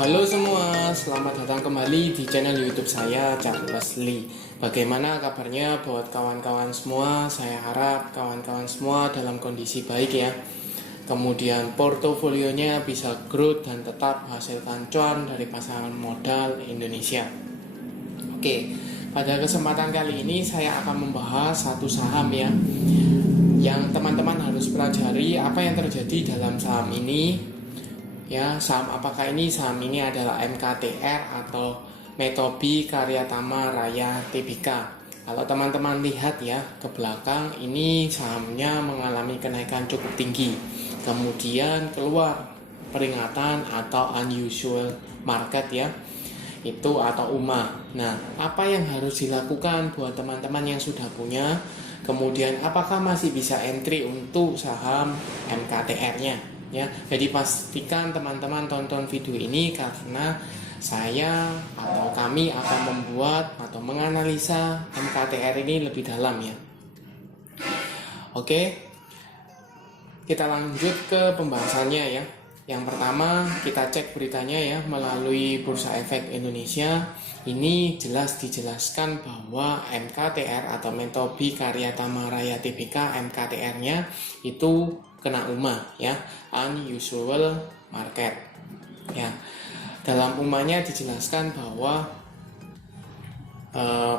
Halo semua, selamat datang kembali di channel YouTube saya, Charles Lee. Bagaimana kabarnya buat kawan-kawan semua? Saya harap kawan-kawan semua dalam kondisi baik ya. Kemudian portofolionya bisa growth dan tetap hasilkan cuan dari pasangan modal Indonesia. Oke, pada kesempatan kali ini saya akan membahas satu saham ya, yang teman-teman harus pelajari apa yang terjadi dalam saham ini. Ya, saham apakah ini? Saham ini adalah MKTR atau Metobi Karyatama Raya Tbk. Kalau teman-teman lihat ya ke belakang, ini sahamnya mengalami kenaikan cukup tinggi. Kemudian keluar peringatan atau unusual market ya, itu atau UMA. Nah, apa yang harus dilakukan buat teman-teman yang sudah punya? Kemudian apakah masih bisa entry untuk saham MKTR-nya? Ya, jadi pastikan teman-teman tonton video ini karena saya atau kami akan membuat atau menganalisa MKTR ini lebih dalam ya. Oke, kita lanjut ke pembahasannya ya. Yang pertama kita cek beritanya ya melalui Bursa Efek Indonesia. Ini jelas dijelaskan bahwa MKTR atau Metobi Karyatama Raya Tbk, MKTR-nya itu kena UMA ya, unusual market ya. Dalam UMA-nya dijelaskan bahwa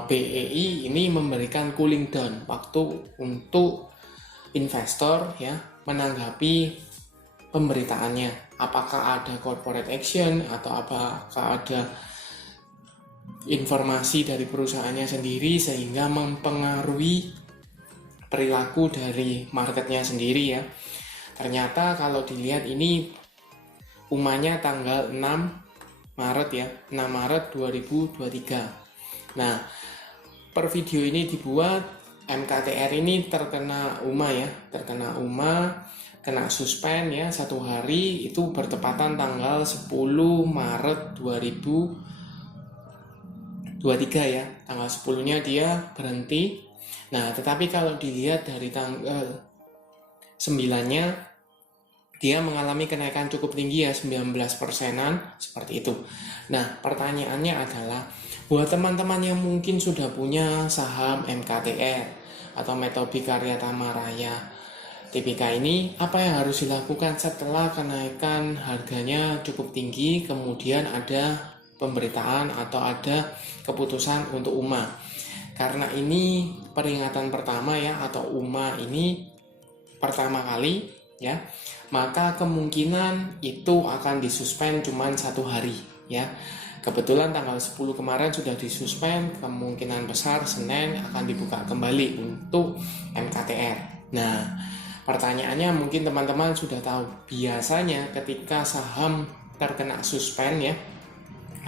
BEI ini memberikan cooling down waktu untuk investor ya menanggapi pemberitaannya, apakah ada corporate action atau apakah ada informasi dari perusahaannya sendiri sehingga mempengaruhi perilaku dari marketnya sendiri ya. Ternyata kalau dilihat ini UMA-nya tanggal 6 Maret ya, 6 Maret 2023. Nah, per video ini dibuat MKTR ini terkena UMA ya, terkena UMA, kena suspend ya 1 hari, itu bertepatan tanggal 10 Maret 2023 ya. Tanggal 10-nya dia berhenti. Nah, tetapi kalau dilihat dari tanggal 9-nya dia mengalami kenaikan cukup tinggi ya, 19%-an seperti itu. Nah, pertanyaannya adalah buat teman-teman yang mungkin sudah punya saham MKTR atau Metobi Karyatama Raya Tbk ini, apa yang harus dilakukan setelah kenaikan harganya cukup tinggi, kemudian ada pemberitaan atau ada keputusan untuk UMA. Karena ini peringatan pertama ya, atau UMA ini pertama kali ya, maka kemungkinan itu akan disuspend cuma 1 hari ya. Kebetulan tanggal 10 kemarin sudah disuspend, kemungkinan besar Senin akan dibuka kembali untuk MKTR. Nah, pertanyaannya mungkin teman-teman sudah tahu, biasanya ketika saham terkena suspend ya,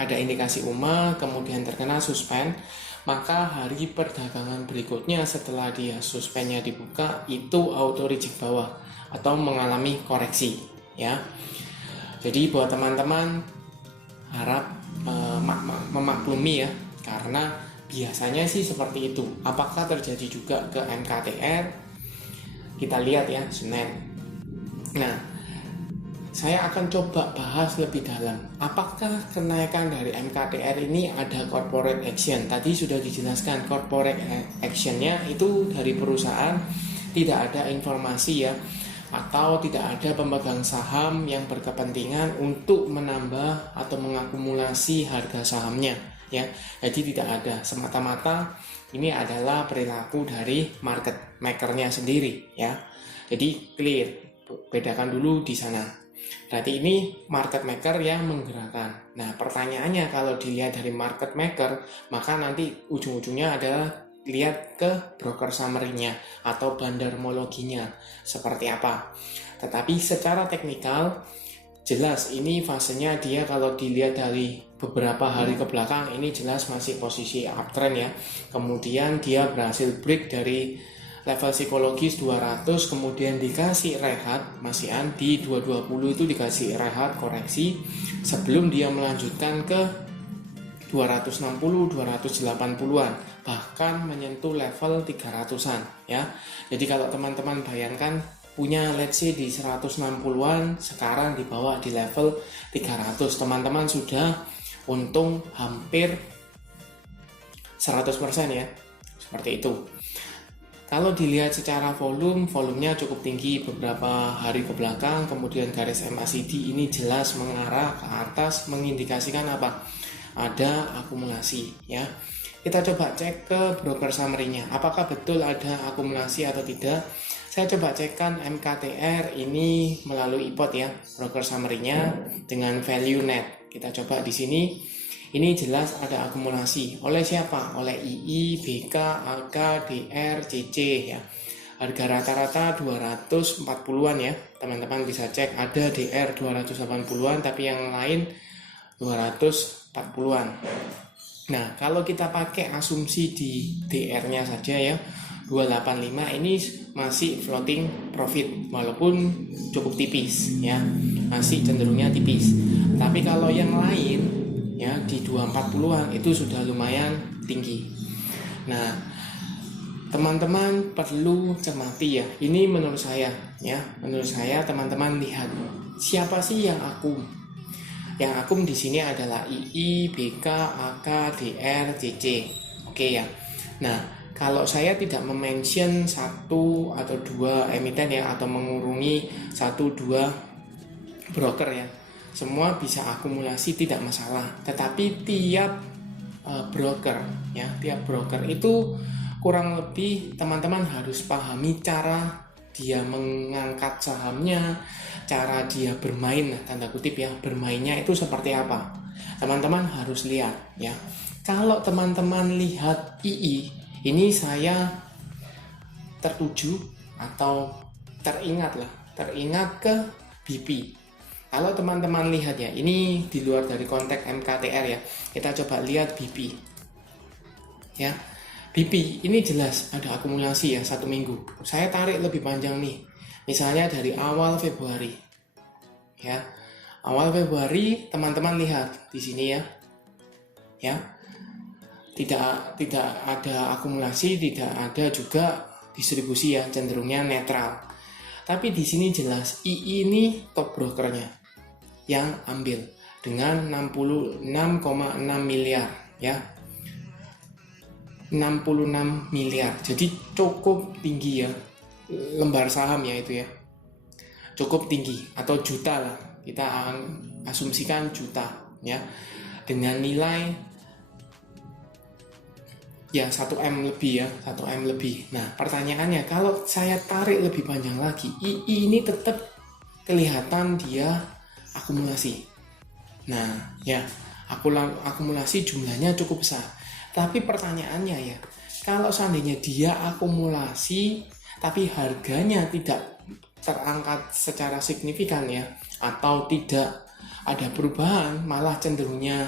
ada indikasi UMA kemudian terkena suspend, maka hari perdagangan berikutnya setelah dia suspendnya dibuka itu auto reject bawah atau mengalami koreksi ya. Jadi buat teman-teman harap memaklumi ya, karena biasanya sih seperti itu. Apakah terjadi juga ke MKTR? Kita lihat ya Senin. Nah, saya akan coba bahas lebih dalam. Apakah kenaikan dari MKTR ini ada corporate action? Tadi sudah dijelaskan corporate actionnya itu dari perusahaan, tidak ada informasi ya, atau tidak ada pemegang saham yang berkepentingan untuk menambah atau mengakumulasi harga sahamnya ya. Jadi tidak ada, semata-mata ini adalah perilaku dari market makernya sendiri ya. Jadi clear, bedakan dulu di sana. Berarti ini market maker yang menggerakkan. Nah, pertanyaannya kalau dilihat dari market maker, maka nanti ujung-ujungnya adalah lihat ke broker summary-nya atau bandarmologinya seperti apa. Tetapi secara teknikal jelas ini fasenya dia kalau dilihat dari beberapa hari ke belakang ini jelas masih posisi uptrend ya. Kemudian dia berhasil break dari level psikologis 200, kemudian dikasih rehat masihan di 220, itu dikasih rehat koreksi sebelum dia melanjutkan ke 260, 280-an, bahkan menyentuh level 300-an ya. Jadi kalau teman-teman bayangkan punya let's say di 160-an, sekarang dibawa di level 300, teman-teman sudah untung hampir 100% ya, seperti itu. Kalau dilihat secara volumenya cukup tinggi beberapa hari ke belakang, kemudian garis MACD ini jelas mengarah ke atas, mengindikasikan apa? Ada akumulasi ya. Kita coba cek ke broker summary-nya, apakah betul ada akumulasi atau tidak. Saya coba cekkan MKTR ini melalui IPOT ya, broker summary-nya dengan value net. Kita coba di sini. Ini jelas ada akumulasi. Oleh siapa? Oleh II, BK, AK, DR, CC ya. Harga rata-rata 240-an ya. Teman-teman bisa cek, ada DR 280-an tapi yang lain 240-an. Nah, kalau kita pakai asumsi di DR-nya saja ya, 285 ini masih floating profit walaupun cukup tipis ya. Masih cenderungnya tipis. Tapi kalau yang lain ya di 240-an itu sudah lumayan tinggi. Nah, teman-teman perlu cermati ya. Ini menurut saya ya. Menurut saya teman-teman lihat siapa sih yang akum. Yang akum di sini adalah II, BK, AK, DR, CC. Oke ya. Nah, kalau saya tidak memention satu atau dua emiten ya, atau mengurungi satu dua broker ya, semua bisa akumulasi tidak masalah. Tetapi tiap broker ya, tiap broker itu kurang lebih teman-teman harus pahami cara dia mengangkat sahamnya, cara dia bermain, tanda kutip ya, bermainnya itu seperti apa. Teman-teman harus lihat ya. Kalau teman-teman lihat II, ini saya tertuju atau teringat ke BP. Kalau teman-teman lihat ya, ini di luar dari konteks MKTR ya, kita coba lihat BP ya. BP ini jelas ada akumulasi ya 1 minggu. Saya tarik lebih panjang nih, misalnya dari awal Februari ya. Awal Februari teman-teman lihat di sini ya, tidak ada akumulasi, tidak ada juga distribusi ya, cenderungnya netral. Tapi di sini jelas II ini top brokernya yang ambil dengan 66,6 miliar ya. 66 miliar. Jadi cukup tinggi ya. Lembar saham ya itu ya. Cukup tinggi atau juta lah. Kita asumsikan juta ya. Dengan nilai ya 1M lebih ya, 1M lebih. Nah, pertanyaannya kalau saya tarik lebih panjang lagi, II ini tetap kelihatan dia akumulasi. Nah, ya, akumulasi jumlahnya cukup besar. Tapi pertanyaannya ya, kalau seandainya dia akumulasi tapi harganya tidak terangkat secara signifikan ya, atau tidak ada perubahan, malah cenderungnya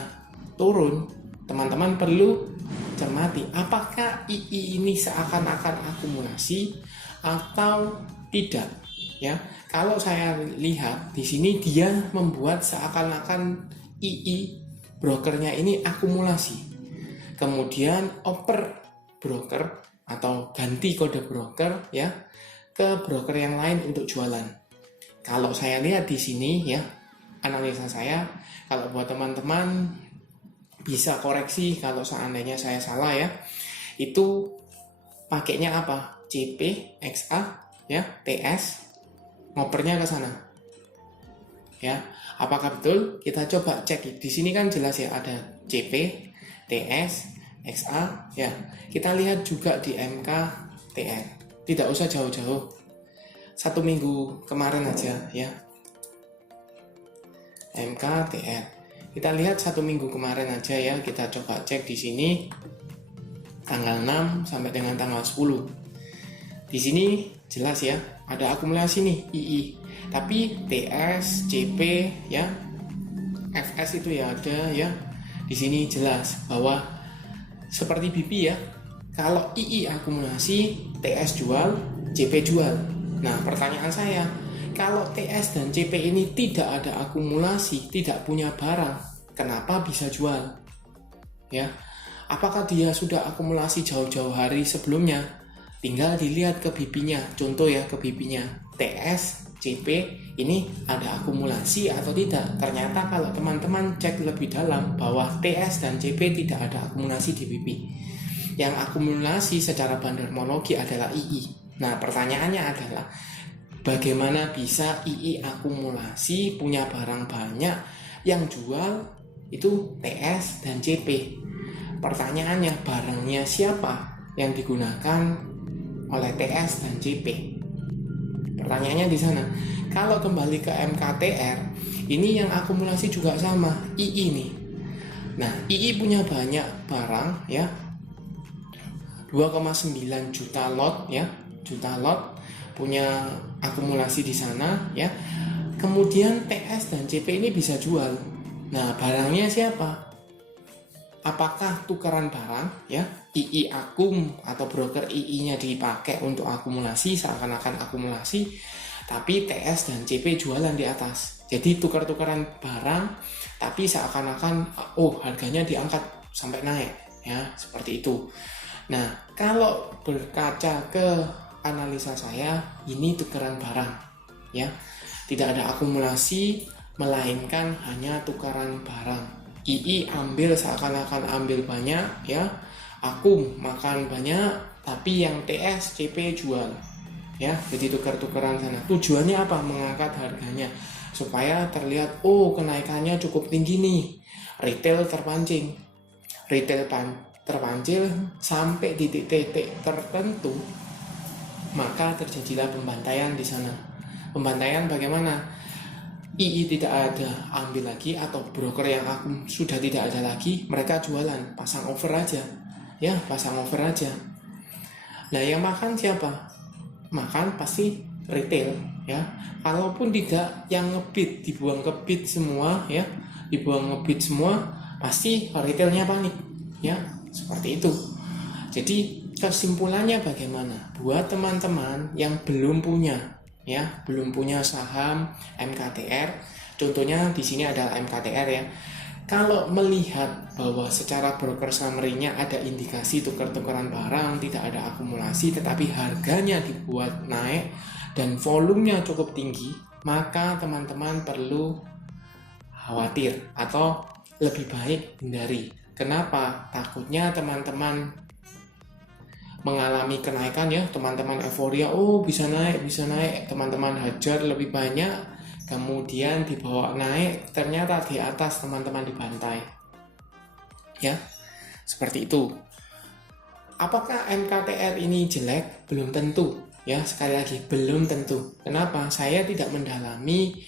turun, teman-teman perlu cermati apakah II ini seakan-akan akumulasi atau tidak ya. Kalau saya lihat di sini dia membuat seakan-akan II brokernya ini akumulasi, kemudian oper broker atau ganti kode broker ya ke broker yang lain untuk jualan. Kalau saya lihat di sini ya, analisa saya, kalau buat teman-teman bisa koreksi kalau seandainya saya salah ya, itu pakainya apa? CP, XA ya, TS, ngopernya ke sana ya. Apakah betul? Kita coba cek. Di sini kan jelas ya, ada CP, TS, XA ya. Kita lihat juga di MKTR. Tidak usah jauh-jauh, 1 minggu kemarin aja ya, MKTR. Kita lihat 1 minggu kemarin aja ya. Kita coba cek di sini tanggal 6 sampai dengan tanggal 10. Di sini jelas ya, ada akumulasi nih II. Tapi TS, CP ya, FS itu ya ada ya. Di sini jelas bahwa seperti BP ya. Kalau II akumulasi, TS jual, CP jual. Nah, pertanyaan saya, kalau TS dan CP ini tidak ada akumulasi, tidak punya barang, kenapa bisa jual? Ya, apakah dia sudah akumulasi jauh-jauh hari sebelumnya? Tinggal dilihat ke BP-nya, contoh ya ke BP-nya. TS, CP ini ada akumulasi atau tidak. Ternyata kalau teman-teman cek lebih dalam bahwa TS dan CP tidak ada akumulasi di BP. Yang akumulasi secara bandarmologi adalah II. Nah, pertanyaannya adalah bagaimana bisa II akumulasi punya barang banyak, yang jual itu TS dan CP. Pertanyaannya, barangnya siapa yang digunakan oleh TS dan CP? Pertanyaannya di sana. Kalau kembali ke MKTR, ini yang akumulasi juga sama, II nih. Nah, II punya banyak barang ya. 2,9 juta lot ya, punya akumulasi di sana ya. Kemudian TS dan CP ini bisa jual. Nah, barangnya siapa? Apakah tukaran barang ya, II akum atau broker II-nya dipakai untuk akumulasi, seakan-akan akumulasi, tapi TS dan CP jualan di atas. Jadi tukar-tukaran barang tapi seakan-akan harganya diangkat sampai naik ya, seperti itu. Nah, kalau berkaca ke analisa saya, ini tukaran barang ya. Tidak ada akumulasi, melainkan hanya tukaran barang. II ambil seakan-akan ambil banyak ya, akum makan banyak, tapi yang TS, CP jual ya, jadi tukar-tukaran sana. Tujuannya apa? Mengangkat harganya supaya terlihat kenaikannya cukup tinggi nih. Retail terpancing sampai di titik tertentu, maka terjadilah pembantaian di sana. Pembantaian bagaimana? II tidak ada, ambil lagi, atau broker yang akum sudah tidak ada lagi, mereka jualan, pasang over aja ya, Nah, yang makan siapa? Makan pasti retail ya. Kalaupun tidak, yang ngebit dibuang ke bid semua ya, pasti retailnya panik ya, seperti itu. Jadi kesimpulannya bagaimana? Buat teman-teman yang belum punya saham MKTR, contohnya di sini adalah MKTR ya. Kalau melihat bahwa secara broker summary-nya ada indikasi tukar-tukaran barang, tidak ada akumulasi, tetapi harganya dibuat naik dan volumenya cukup tinggi, maka teman-teman perlu khawatir atau lebih baik hindari. Kenapa? Takutnya teman-teman mengalami kenaikan ya, teman-teman euforia, bisa naik, teman-teman hajar lebih banyak, kemudian dibawa naik, ternyata di atas teman-teman dibantai ya, seperti itu. Apakah MKTR ini jelek? Belum tentu ya, sekali lagi belum tentu. Kenapa? Saya tidak mendalami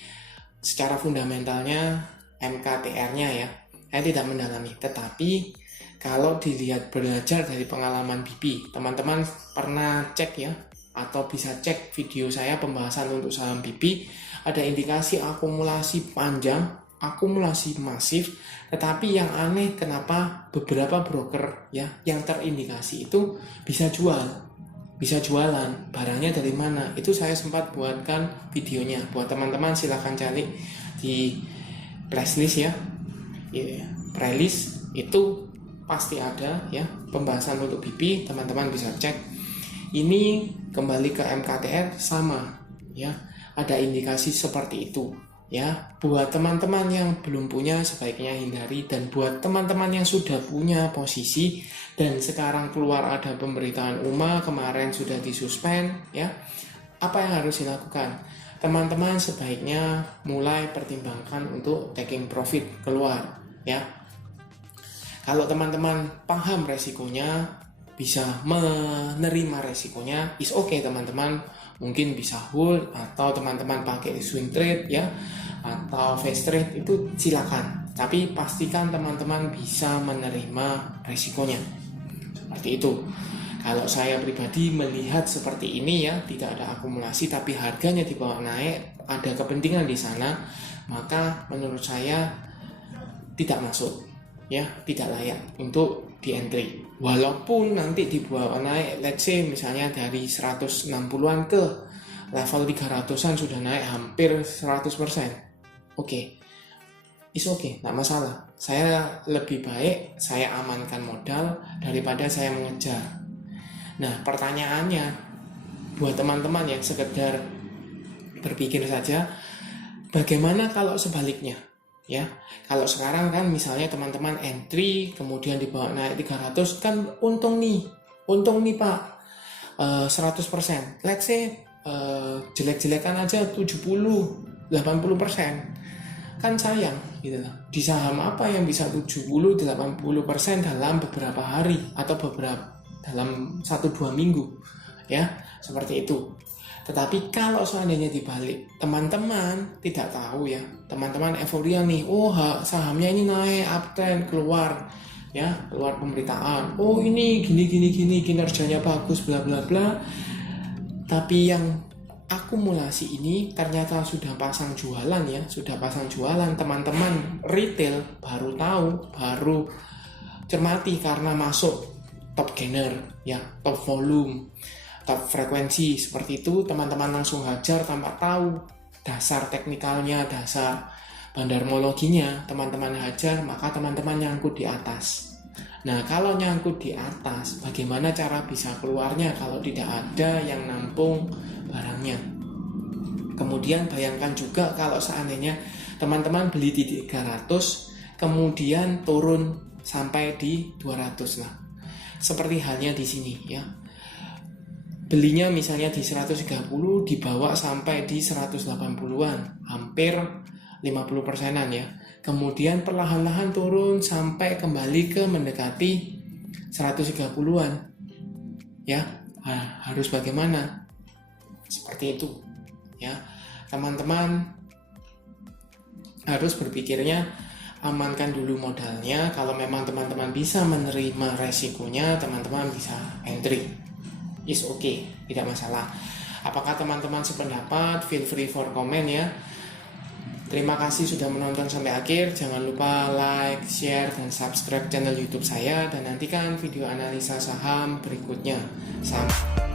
secara fundamentalnya MKTR-nya ya, saya tidak mendalami, tetapi kalau dilihat belajar dari pengalaman BP, teman-teman pernah cek ya, atau bisa cek video saya pembahasan untuk saham BP, ada indikasi akumulasi panjang, akumulasi masif, tetapi yang aneh kenapa beberapa broker ya yang terindikasi itu bisa jualan, barangnya dari mana? Itu saya sempat buatkan videonya, buat teman-teman silahkan cari di playlist ya, playlist itu pasti ada ya, pembahasan untuk BP, teman-teman bisa cek. Ini kembali ke MKTR sama ya, ada indikasi seperti itu ya. Buat teman-teman yang belum punya sebaiknya hindari, dan buat teman-teman yang sudah punya posisi dan sekarang keluar ada pemberitaan UMA kemarin sudah disuspend ya, apa yang harus dilakukan? Teman-teman sebaiknya mulai pertimbangkan untuk taking profit keluar ya. Kalau teman-teman paham resikonya, bisa menerima resikonya, is okay teman-teman. Mungkin bisa hold, atau teman-teman pakai swing trade ya, atau fast trade, itu silakan. Tapi pastikan teman-teman bisa menerima resikonya. Seperti itu. Kalau saya pribadi melihat seperti ini ya, tidak ada akumulasi tapi harganya dibawa naik, ada kepentingan di sana, maka menurut saya tidak masuk. Ya, tidak layak untuk di entry. Walaupun nanti dibawa naik, let's say misalnya dari 160-an ke level 300-an sudah naik hampir 100%. Oke. It's okay, nggak masalah. Saya lebih baik saya amankan modal daripada saya mengejar. Nah, pertanyaannya buat teman-teman yang sekedar Berpikir saja, bagaimana kalau sebaliknya? Ya, kalau sekarang kan misalnya teman-teman entry kemudian dibawa naik 300 kan untung nih Pak, 100%. Let's say jelek-jelekan aja 70-80%, kan sayang gitu loh. Di saham apa yang bisa 70-80% dalam beberapa hari atau dalam 1-2 minggu, ya seperti itu. Tetapi kalau seandainya dibalik, teman-teman tidak tahu ya, teman-teman euforia nih, oh sahamnya ini naik, uptrend, keluar pemberitaan, oh ini gini, kinerjanya bagus, bla bla bla. Tapi yang akumulasi ini ternyata sudah pasang jualan, teman-teman retail baru tahu, baru cermati karena masuk top gainer, ya top volume, top frekuensi seperti itu, teman-teman langsung hajar tanpa tahu dasar teknikalnya, dasar bandarmologinya, teman-teman hajar, maka teman-teman nyangkut di atas. Nah, kalau nyangkut di atas, bagaimana cara bisa keluarnya kalau tidak ada yang nampung barangnya? Kemudian bayangkan juga kalau seandainya teman-teman beli di 300, kemudian turun sampai di 200 lah. Seperti halnya di sini ya. Belinya misalnya di 130, dibawa sampai di 180-an, hampir 50%-an ya. Kemudian perlahan-lahan turun sampai kembali ke mendekati 130-an. Ya, harus bagaimana? Seperti itu. Ya, teman-teman harus berpikirnya amankan dulu modalnya. Kalau memang teman-teman bisa menerima resikonya, teman-teman bisa entry. Is okay, tidak masalah. Apakah teman-teman sependapat? Feel free for comment ya. Terima kasih sudah menonton sampai akhir. Jangan lupa like, share, dan subscribe channel YouTube saya. Dan nantikan video analisa saham berikutnya. Sampai